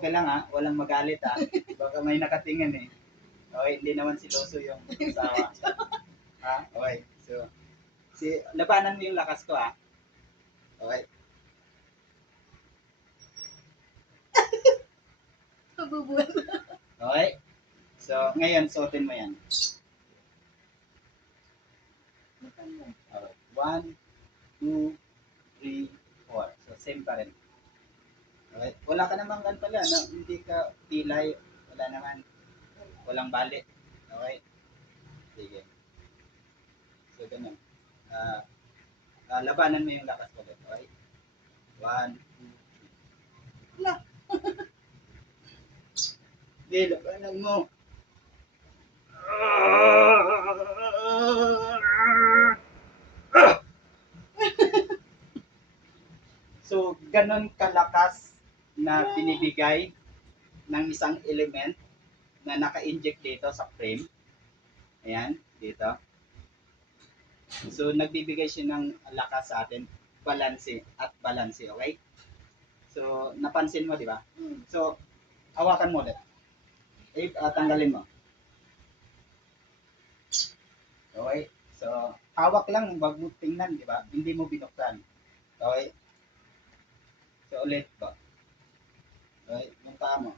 Okay lang ha, walang magalit ha. Baka may nakatingin eh. Okay, hindi naman siloso yung asawa. Ha? Okay, so, labanan mo yung lakas ko ha. Okay. Kabubuan. Okay. So, ngayon, suotin mo yan. Okay. 1, 2, 3, 4. So, same pa rin. Okay. Wala ka namang gan pala, no? Hindi ka pilay. Wala naman. Walang bali. Okay. Sige. So, ganun. Labanan mo yung lakas ko. Okay. 1, 2, 3. Wala. Hindi, labanan mo. So, ganun kalakas na binibigay ng isang element na naka-inject dito sa frame. Ayan, dito. So, nagbibigay siya ng lakas sa atin, balanse at balanse, okay? So, napansin mo, di ba? So, hawakan mo ulit. Tanggalin mo. Okay? So, hawak lang, wag mo tingnan, di ba? Hindi mo binuksan. Okay? So, ulit po. Okay? Yung paa mo.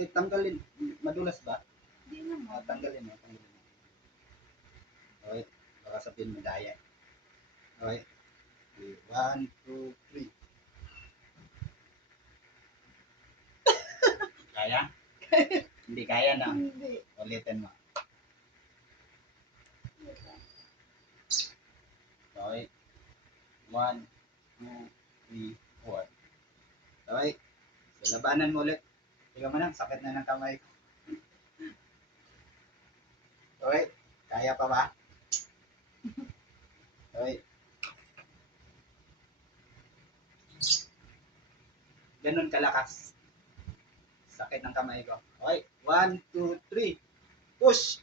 Tanggalin. Madulas ba? Hindi naman. Tanggalin mo. Okay? Baka sabihin mo daya. Okay? 1, 2, 3. Kaya? Hindi kaya na. Hindi. Ulitin mo. Okay? 1, 2, 3, 4. Okay? So, labanan mo ulit. Tingnan mo na, sakit na ng kamay ko. Okay? Kaya pa ba? Okay? Ganun kalakas. Sakit ng kamay ko. Okay? 1, 2, 3. Push!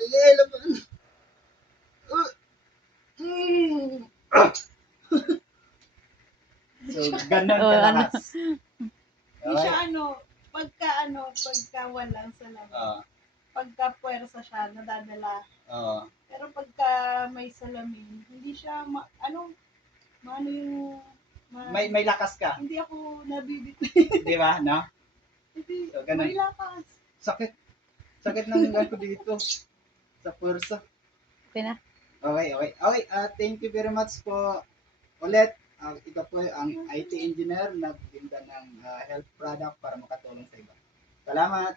Sige, laban! So, ganun kalakas. Hindi siya pagka walang salamin. Pagka puwersa siya, nadadala. Pero pagka may salamin, hindi siya, May lakas ka. hindi ako nabibit. Di ba, no? Hindi, So, ganun. may lakas. Sakit. Sakit ng ganito dito. Sa pwersa. Okay na. Okay. Thank you very much po ulit. Ito po ang IT engineer na nagtinda ng health product para makatulong sa iba. Salamat.